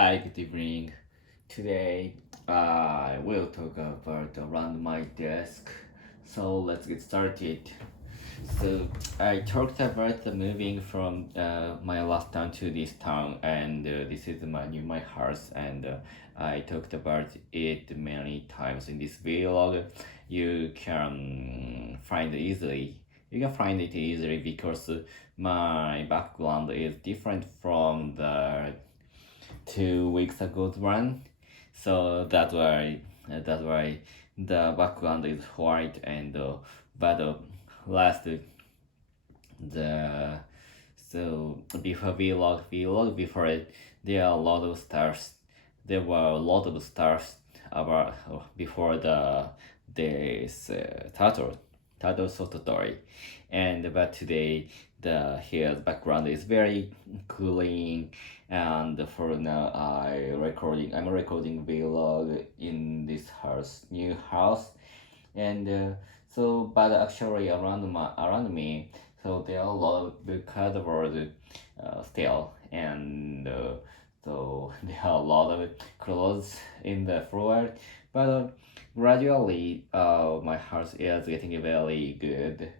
Hi, good evening. Today I will talk about around my desk. So let's get started. So I talked about the moving from my last town to this town, and this is my house, and I talked about it many times in this vlog. You can find it easily. You can find it easily because my background is different from the 2 weeks ago's one. So that's why the background is white and but last the so before vlog before it there are a lot of stars. There were a lot of stars about before this title story, and but today the his background is very cooling, and for now I'm recording vlog in this new house, and but actually around me, so there are a lot of big cardboard still, and so there are a lot of clothes in the floor, but gradually my house is getting very good,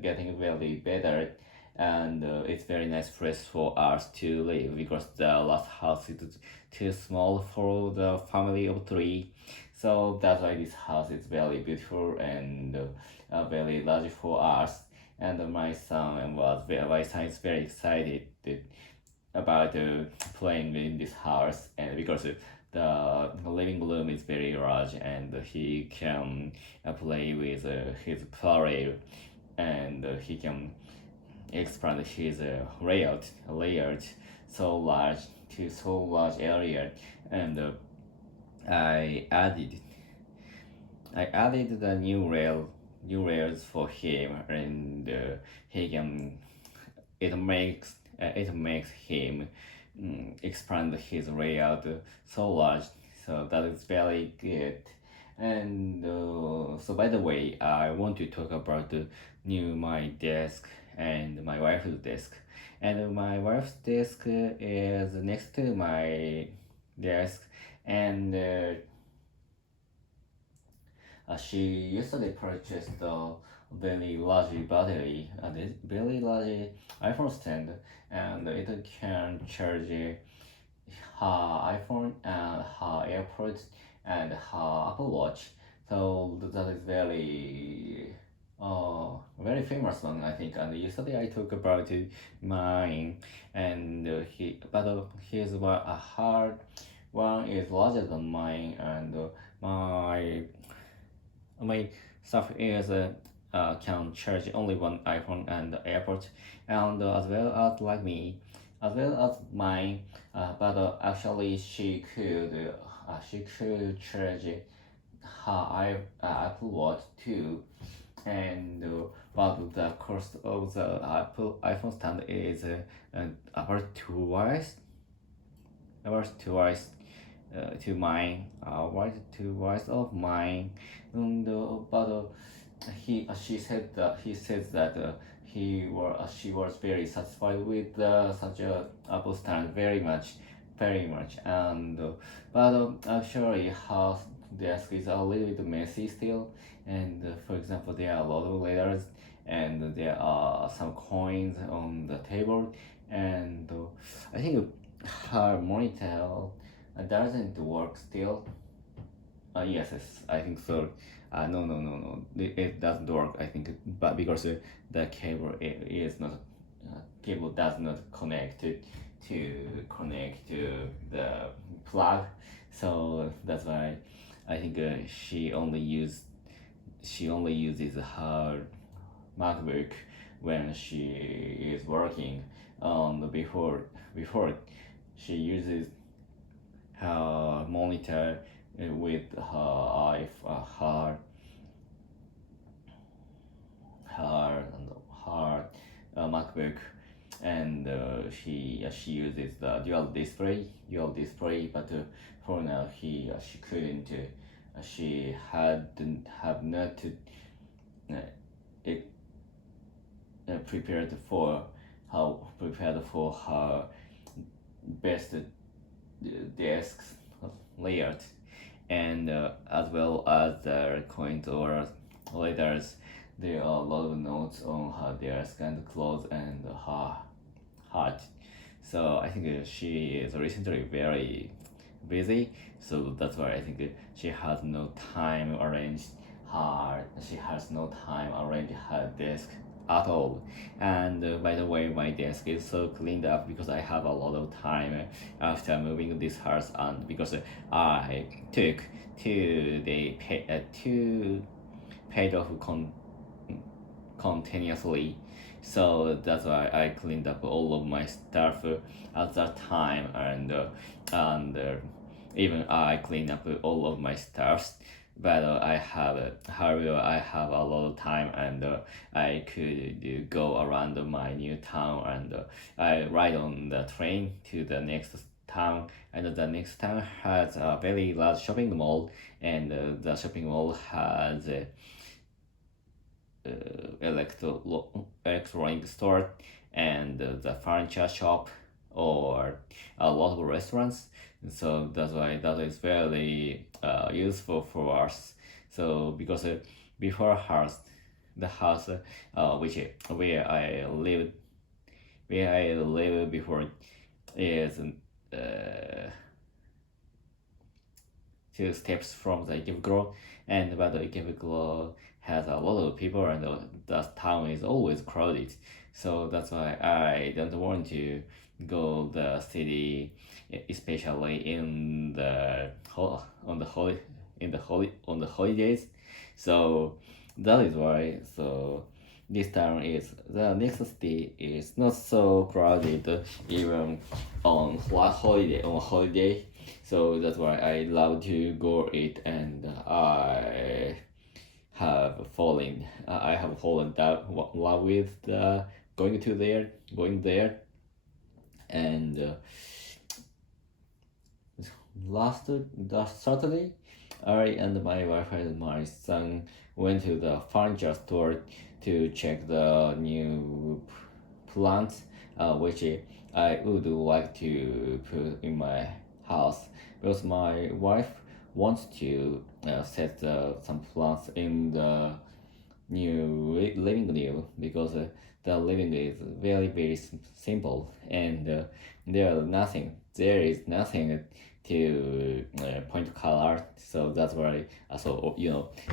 getting very better, and it's very nice place for us to live because the last house is too small for the family of three. So that's why this house is very beautiful and very large for us. And my son is very excited about playing in this house, and because the living room is very large, and he can play with his player, and he can expand his layout so large to so large area, and I added I added the new rails for him, and he can it makes him expand his layout so large, so that is very good. And so by the way, I want to talk about the new my desk and my wife's desk. And my wife's desk is next to my desk, and she yesterday purchased a very large battery, a very large iPhone stand, and it can charge her iPhone and her AirPods and her Apple Watch. So that is very famous one, I think. And yesterday I talked about mine, and his one, a hard one is larger than mine, and my stuff is can charge only one iPhone and AirPods, and as well as like me, as well as mine. But actually, she could charge Apple Watch too, and but the cost of the Apple iPhone stand is about twice to mine, twice of mine, and but she said that he says that she was very satisfied with such a Apple stand very much, and but actually her desk is a little bit messy still, and for example there are a lot of letters, and there are some coins on the table, and I think her monitor doesn't work still. Yes, I think so. No. It doesn't work. I think, but because the is not cable does not connect connect to the plug, so that's why I think she only uses her MacBook when she is working. Before she uses her monitor with her MacBook, and she uses the dual display, but for now she couldn't. She hadn't have not uh, it, prepared for her best desks layout, and as well as the coins or letters. There are a lot of notes on her desk and clothes and her heart. So I think she is recently very busy. So that's why I think she has no time arranged her. She has no time arrange her desk at all. And by the way, my desk is so cleaned up because I have a lot of time after moving this house, and because I took two paid off continuously. So that's why I cleaned up all of my stuff at that time, and even I cleaned up all of my stuffs. But however, I have a lot of time, and I could go around my new town, and I ride on the train to the next town, and the next town has a very large shopping mall, and the shopping mall has electronic store and the furniture shop or a lot of restaurants. So that's why that is very useful for us. So because before house, the house which where I lived before is two steps from the Ikebukuro, and but the Ikebukuro has a lot of people, and the town is always crowded. So that's why I don't want to go the city, especially in the on the holy in the holy on the holidays. So that is why. So this town is the next city is not so crowded even on holiday. So that's why I love to go it, and I have fallen down love with going there. And last Saturday, I and my wife and my son went to the furniture store to check the new plants, which I would like to put in my house, because my wife wants to set some plants in the new living room, because the living is very simple, and there is nothing to point color. So that's why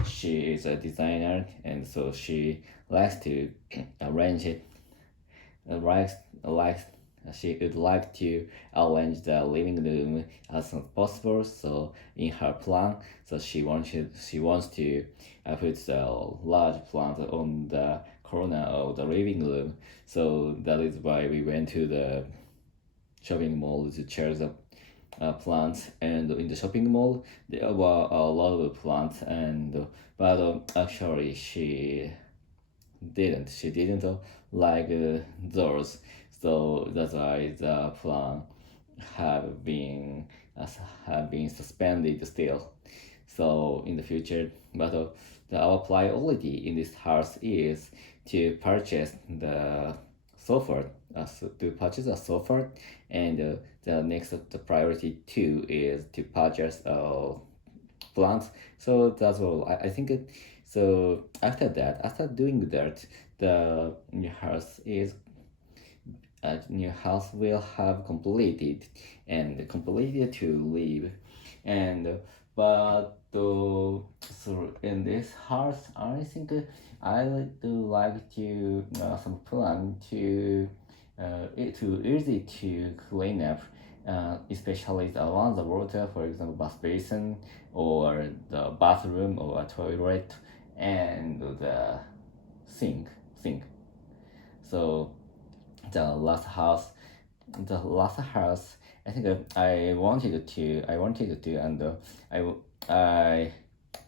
she is a designer, and so she likes to arrange it, likes she would like to arrange the living room as soon as possible. So in her plan, so she wants to put the large plant on the corner of the living room. So that is why we went to the shopping mall to check the plants. And in the shopping mall there were a lot of plants, and but actually she didn't like those. So that's why the plan have been have been suspended still. So in the future, but our priority in this house is to purchase the sofa, to purchase a sofa, and the priority two is to purchase plants. So that's all. I think it. So after that, after doing that, the new house will have completed to live, and but so in this house, I think I would like to some plan to it too easy to clean up, especially around the water, for example, bath basin or the bathroom or a toilet, and the sink sink. So the last house, I think I wanted to, and I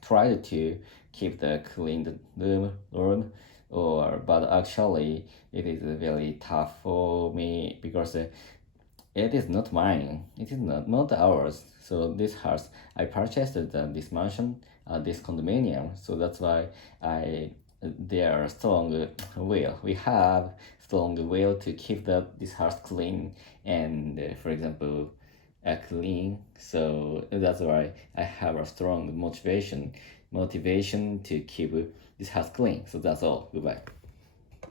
tried to keep the clean room, or but actually it is very tough for me, because it is not mine. It is not ours. So this house, I purchased this mansion, this condominium. So that's why I there are strong will. We have strong will to keep this house clean, and for example, clean. So that's why I have a strong motivation to keep this house clean. So that's all. Goodbye.